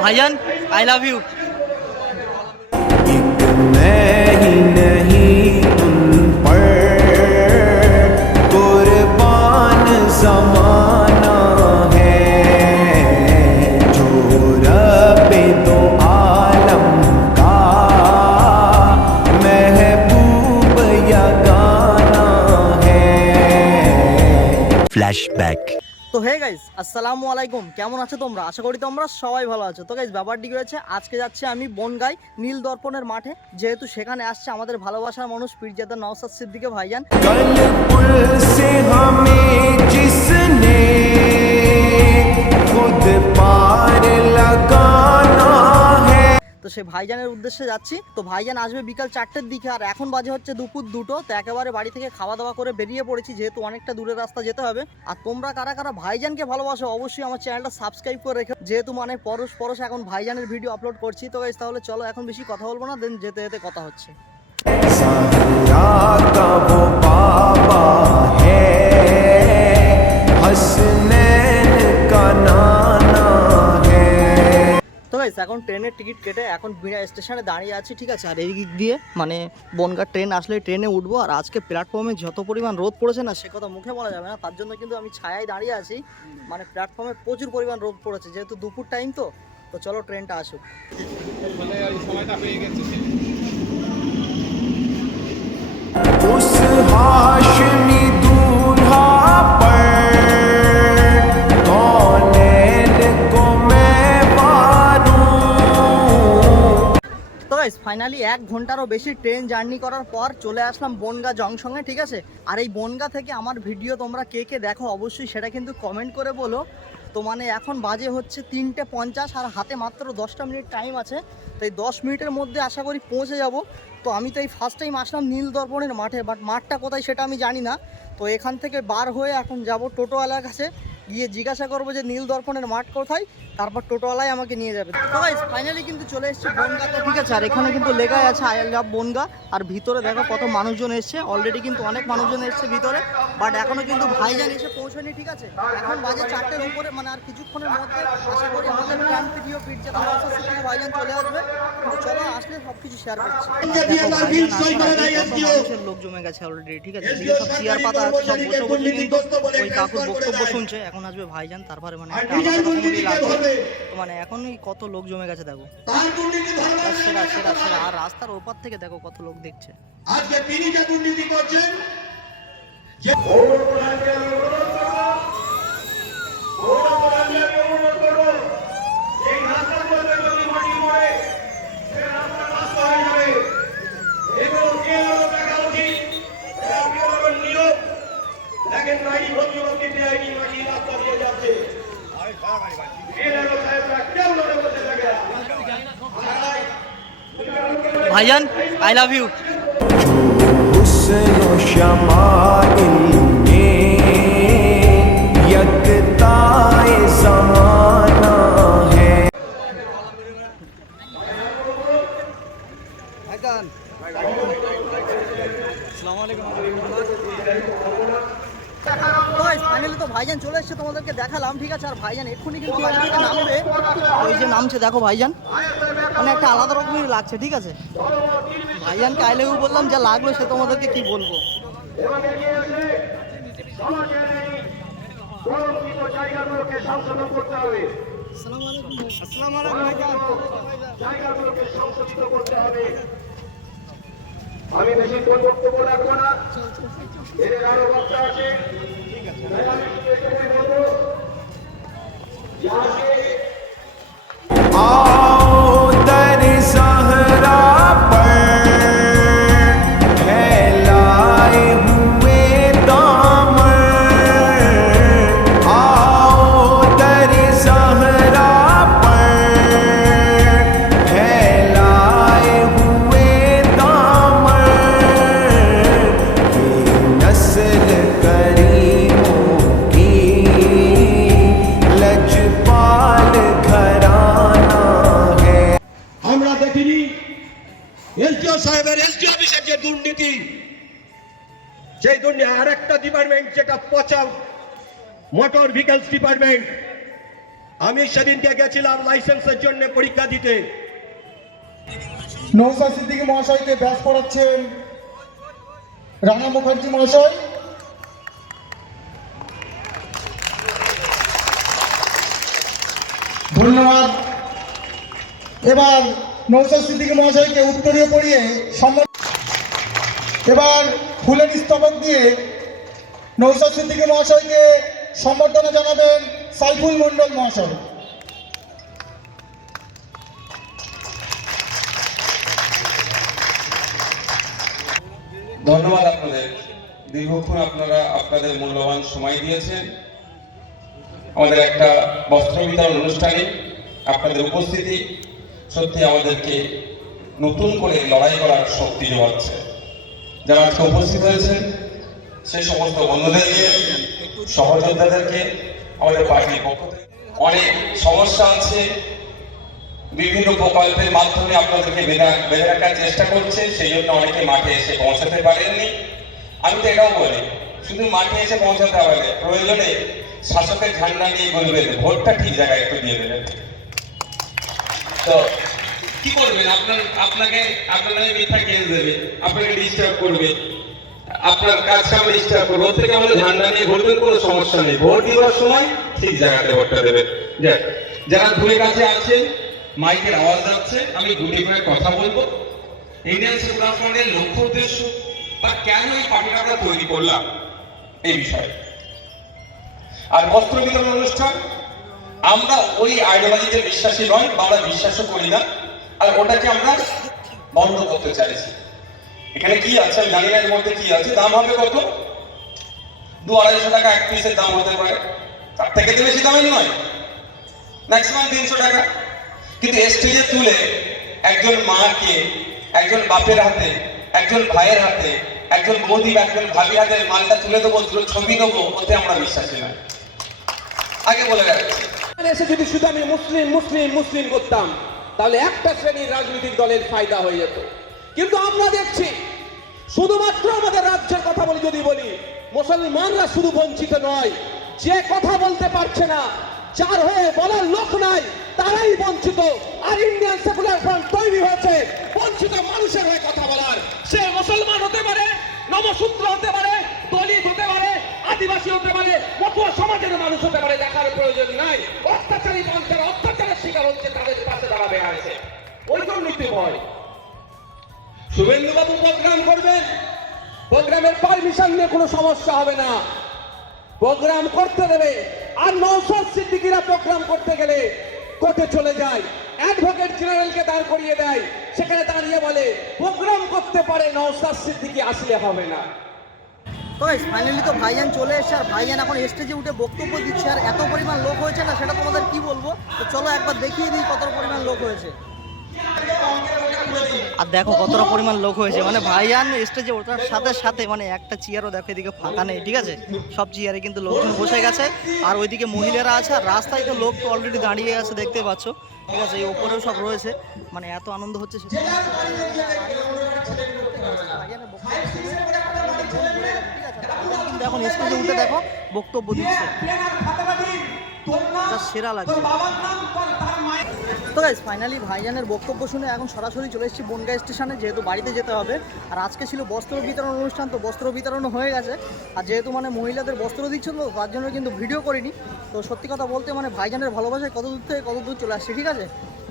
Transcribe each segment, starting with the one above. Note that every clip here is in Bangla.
भाईजान आई लव यू। मैं ही नहीं तुम पर कुर्बान ज़माना है जो रब्बे दो आलम का महबूब या गाना है। फ्लैशबैक। তো হে গাইস আসসালামু আলাইকুম, কেমন আছো তোমরা? আশা করি তোমরা সবাই ভালো আছো। তো গাইস ব্যাপারটি কি হয়েছে, আজকে যাচ্ছি আমি বনগাই নীল দর্পণের মাঠে, যেহেতু সেখানে আসছে আমাদের ভালোবাসার মানুষ পীরজাদা নওশাদ সিদ্দিকী ভাইজান। से हमें जिसने खुद पार लगाना है। তো সেই ভাইজানের উদ্দেশ্যে যাচ্ছি। তো ভাইজান আসবে বিকাল 4টের দিকে, আর এখন বাজে হচ্ছে দুপুর 2টো। তো একেবারে বাড়ি থেকে খাওয়া দাওয়া করে বেরিয়ে পড়েছি, যেহেতু অনেকটা দূরের রাস্তা যেতে হবে। আর তোমরা কারা কারা ভাইজানকে ভালোবাসো অবশ্যই আমার চ্যানেলটা সাবস্ক্রাইব করে রেখো, যেহেতু মানে পরশ পরশ এখন ভাইজানের ভিডিও আপলোড করছি। তো গাইস তাহলে চলো, এখন বেশি কথা বলবো না, দেন যেতে যেতে কথা হচ্ছে। साहिरा का वो बाबा है, हसनैन का नाना है। তো গাইস এখন ট্রেনের টিকিট কেটে এখন বিনা স্টেশনে দাঁড়িয়ে আছি, ঠিক আছে। আর এই দিক দিয়ে মানে বনগাঁ ট্রেন আসলে ট্রেনে উঠবো। আর আজকে প্ল্যাটফর্মে যত পরিমাণ রোদ পড়েছে না, সে কথা মুখে বলা যাবে না। তার জন্য কিন্তু আমি ছায়ায় দাঁড়িয়ে আছি, মানে প্ল্যাটফর্মে প্রচুর পরিমাণ রোদ পড়েছে, যেহেতু দুপুর টাইম। তো তো চলো ট্রেনটা আসুক। उस हाशमी दूल्हा पर कौनैन को मैं मारूं। তো গাইস ফাইনালি 1 ঘন্টারও বেশি ট্রেন জার্নি করার পর চলে আসলাম বনগাঁ জংশনে, ঠিক আছে। আর এই বনগাঁ থেকে আমার ভিডিও তোমরা কে কে দেখো অবশ্যই সেটা কিন্তু কমেন্ট করে বলো। তো মানে এখন বাজে হচ্ছে 3:50 আর হাতে মাত্র 10টা মিনিট টাইম আছে। তাই 10 মিনিটের মধ্যে আশা করি পৌঁছে যাব। তো আমি তো এই ফার্স্ট টাইম আসলাম নীল দর্পণের মাঠে, বাট মাঠটা কোথায় সেটা আমি জানি না। তো এখান থেকে বার হয়ে এখন যাব টোটোওয়ালার কাছে, গিয়ে জিজ্ঞাসা করবো যে নীল দর্পণের মাঠ কোথায়, তারপর টোটোওয়ালাই আমাকে নিয়ে যাবে। তো গাইস ফাইনালি কিন্তু চলে এসেছি বনগাঁতে, ঠিক আছে। আর এখানে কিন্তু লেখাই আছে আই লাভ বনগাঁ। আর ভিতরে দেখো কত মানুষজন এসছে, অলরেডি কিন্তু অনেক মানুষজন এসছে ভিতরে, বাট এখনো কিন্তু ভাইজান এসে পৌঁছয়নি, ঠিক আছে। এখন বাজে 4টের উপরে, মানে আর কিছুক্ষণের মধ্যে আশা করি আমাদের প্ল্যান ভিডিও পীরজাদা নওশাদ সিদ্দিকী ভাইজান চলে আসবে। তো চলো আসলে সব কিছু শেয়ার করছি। মানুষের লোক জমে গেছে অলরেডি, ঠিক আছে। এদিকে সব চেয়ার পাতা আছে, সব বসে বসে কিন্তু ওই কাকুর বক্তব্য শুনছে। এখন আসবে ভাইজান, তারপরে মানে একটা আলাদা রকমেরই লাগবে। তো মানে এখনই কত লোক জমে গেছে দেখো, সেরা সেরা সেরা। আর রাস্তার ওপার থেকে দেখো কত লোক দেখছে। আজকে তিনি যে দুর্নীতি করছেন, ভাইজান আই লাভ ইউ। हुस्न शमाइल में यकताए ज़माना है। ফাইনালি তো ভাইজান চলে এসছে, তোমাদেরকে দেখালাম, ঠিক আছে। আর ভাইজান এক্ষুনি কিন্তু গাড়ি থেকে নামবে, ওই যে নামছে দেখো ভাইজান, মানে একটা আলাদা রকমের লাগছে, ঠিক আছে। ভাইজানকে আই লাভ ইউ বললাম, যা লাগলো সে তোমাদেরকে কি বলবো। আমি বেশি বক্তব্য রাখবো না, এদের আরো বক্তা আছে। आओ दर ज़हरा पर फैलाए हुए दामन, आओ दर ज़हरा पर फैलाए हुए दामन, ये नस्ल करीमों की लजपाल घराना है। আমরা দেখিনি এসডিও সাহেবের এসডিও অফিসের যে দুর্নীতি, সেই দুর্নীতি। আর একটা ডিপার্টমেন্ট যেটা পচা মোটর ভেহিকলস ডিপার্টমেন্ট, আমি সেদিনকে গেছিলাম লাইসেন্সের জন্য পরীক্ষা দিতে। নৌসাদ সিদ্দিকী মহাশয়কে ব্যাস পড়াচ্ছেন রানা মুখার্জি মহাশয়। ধন্যবাদ। এবার নৌসাদ সিদ্দিকী মহাশয়কে উত্তরীয় পড়িয়ে এবার ফুলের স্তবক দিয়ে নৌসাদ সিদ্দিকী মহাশয়কে সম্বর্ধনা জানাবেন সাইফুল মন্ডল মহাশয়। ধন্যবাদ আপনাদের। দীর্ঘক্ষণ আপনারা আপনাদের মূল্যবান সময় দিয়েছেন আমাদের একটা বস্ত্র বিতরণ অনুষ্ঠানে। আপনাদের উপস্থিতি সত্যি আমাদেরকে নতুন করে লড়াই করার শক্তি যোগাচ্ছে। যারা আজকে উপস্থিত হয়েছেন সেই সমস্ত বন্ধুদেরকে, সহযোদ্ধাদেরকে আমাদের পার্টির পক্ষ থেকে অনেক সমস্যা আছে, বিভিন্ন প্রকল্পের মাধ্যমে আপনাদেরকে বেঁধে রাখার চেষ্টা করছে, সেই জন্য অনেকে মাঠে এসে পৌঁছাতে পারেননি। আমি তো এটাও বলি, শুধু মাঠে এসে পৌঁছাতে হবে, প্রয়োজনে শাসকের ঝান্ডা নিয়ে বলবেন, ভোটটা ঠিক জায়গায় একটু দিয়ে দেবেন। তো কি করবেন, আপনাকে মিথ্যা কেস দেবে, আপনাকে ডিস্টার্ব করবে, আপনার কাজ কাম ডিস্টার্ব করবে, ওর থেকে আমাদের ঝান্ডা নিয়ে বলবেন কোনো সমস্যা নেই, ভোট দেওয়ার সময় ঠিক জায়গাতে ভোটটা দেবেন। যারা দূরে কাছে আছেন, মাইকের আওয়াজ যাচ্ছে, আমি গুটি করে কথা বলবো। ইন্ডিয়ান সেকুলার ফ্রন্টের লক্ষ্য উদ্দেশ্য বা কেন এই পার্টিটা আমরা তৈরি করলাম এই বিষয়ে। আর বস্ত্র বিতরণ অনুষ্ঠান, আমরা ওই আইডিওলজিতে বিশ্বাসী নয় বা আমরা বিশ্বাসও করি না, আর ওটাকে আমরা বন্ধ করতে চাইছি। এখানে কি আছে আমি জানি না, এর মধ্যে কি আছে। দাম হবে কত? 200-250 টাকা এক পিসের দাম হতে পারে, তার থেকে তো বেশি দামের নয়, ম্যাক্সিমাম 300 টাকা। কিন্তু স্টেজে তুলে একজন মাকে, একজন বাপের হাতে, একজন ভাইয়ের হাতে, একজন বৌদি, একজন ভাবির হাতে মালটা তুলে দেবো, ছবি নেবো, ওতে আমরা বিশ্বাসী নয়। আগে বলে রাখছি, এসে যদি শুধু আমি মুসলিম মুসলিম মুসলিম করতাম তাহলে একটা শ্রেণীর রাজনৈতিক দলের ফায়দা হয়ে যেত। কিন্তু আমরা দেখছি শুধুমাত্র আমাদের রাজ্যের কথা যদি বলি, মুসলমানরা শুধু বঞ্চিত নয়, যে কথা বলতে পারছে না, যার হয়ে বলার লোক নাই, তারাই বঞ্চিত। আর ইন্ডিয়ান সেকুলার ফ্রন্ট তৈরি হয়েছে বঞ্চিত মানুষের হয়ে কথা বলার। সে মুসলমান হতে পারে, নমশূদ্র হতে পারে, দলিত হতে পারে, আদিবাসী হতে পারে, মতুয়া সমাজের মানুষ হতে পারে, দেখার প্রয়োজন নাই। অত্যাচারী যারা অত্যাচারের শিকার হচ্ছে তাদের পাশে দাঁড়াবে আছে, ওই দুর্নীতি ভয়। শুভেন্দুবাবু প্রোগ্রাম করবেন, প্রোগ্রামের পারমিশন নিয়ে কোনো সমস্যা হবে না, প্রোগ্রাম করতে দেবে। আর নওশাদ সিদ্দিকীরা প্রোগ্রাম করতে গেলে কোর্টে চলে যায়, অ্যাডভোকেট জেনারেলকে দাঁড় করিয়ে দেয়, সেখানে দাঁড়িয়ে বলে প্রোগ্রাম করতে পারে, নওশাদ সিদ্দিকী আসলে হবে না। তো ফাইনালি তো ভাইজান চলে এসেছে, আর ভাইজান এখন স্টেজে উঠে বক্তব্য দিচ্ছে, আর এত পরিমাণ লোক হয়েছে না, সেটা তোমাদের কি বলবো। তো চলো একবার দেখিয়ে দিই কত পরিমাণ লোক হয়েছে। আর দেখো কতটা পরিমাণ লোক হয়েছে, মানে ভাইজান স্টেজে ওঠার সাথে সাথে মানে একটা চেয়ারও দেখো এদিকে ফাঁকা নেই, ঠিক আছে, সব চেয়ারে কিন্তু লোকজন বসে গেছে। আর ওইদিকে মহিলারা আছে, আর রাস্তায় তো লোক তো অলরেডি দাঁড়িয়ে আছে, দেখতে পাচ্ছ, ঠিক আছে, এই ওপরেও সব রয়েছে, মানে এত আনন্দ হচ্ছে। কিন্তু এখন স্টেজে উঠে দেখো বক্তব্য দিচ্ছে, সেরা লাগছে। তো গাইস ফাইনালি ভাইজানের বক্তব্য শুনে এখন সরাসরি চলে এসেছি বনগাঁ স্টেশনে, যেহেতু বাড়িতে যেতে হবে। আর আজকে ছিল বস্ত্র বিতরণ অনুষ্ঠান, তো বস্ত্র বিতরণও হয়ে গেছে। আর যেহেতু মানে মহিলাদের বস্ত্র দিচ্ছিল, তার জন্য কিন্তু ভিডিও করিনি। তো সত্যি কথা বলতে মানে ভাইজানের ভালোবাসায় কত দূর থেকে কত দূর চলে আসছে, ঠিক আছে।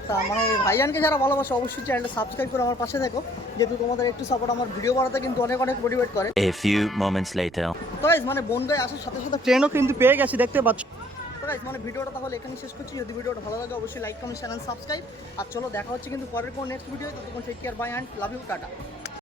তা মানে ভাইজানকে যারা ভালোবাসে অবশ্যই চ্যানেলটা সাবস্ক্রাইব করে আমার পাশে দেখো, যেহেতু তোমাদের একটু সাপোর্ট আমার ভিডিও বানাতে কিন্তু অনেক অনেক মোটিভেট করে। A few moments later. তো গাইস মানে বনগাঁয় আসার সাথে সাথে ট্রেনও কিন্তু পেয়ে গেছি, দেখতে পাচ্ছ। তো গাইস মানে ভিডিওটা তাহলে এখানেই শেষ করছি। যদি ভিডিওটা ভালো লাগে অবশ্যই লাইক কমেন্ট চ্যানেল সাবস্ক্রাইব। আর চলো দেখা হচ্ছে কিন্তু পরের কোনো নেক্সট ভিডিও। ততক্ষণ take care, bye and love you, tata.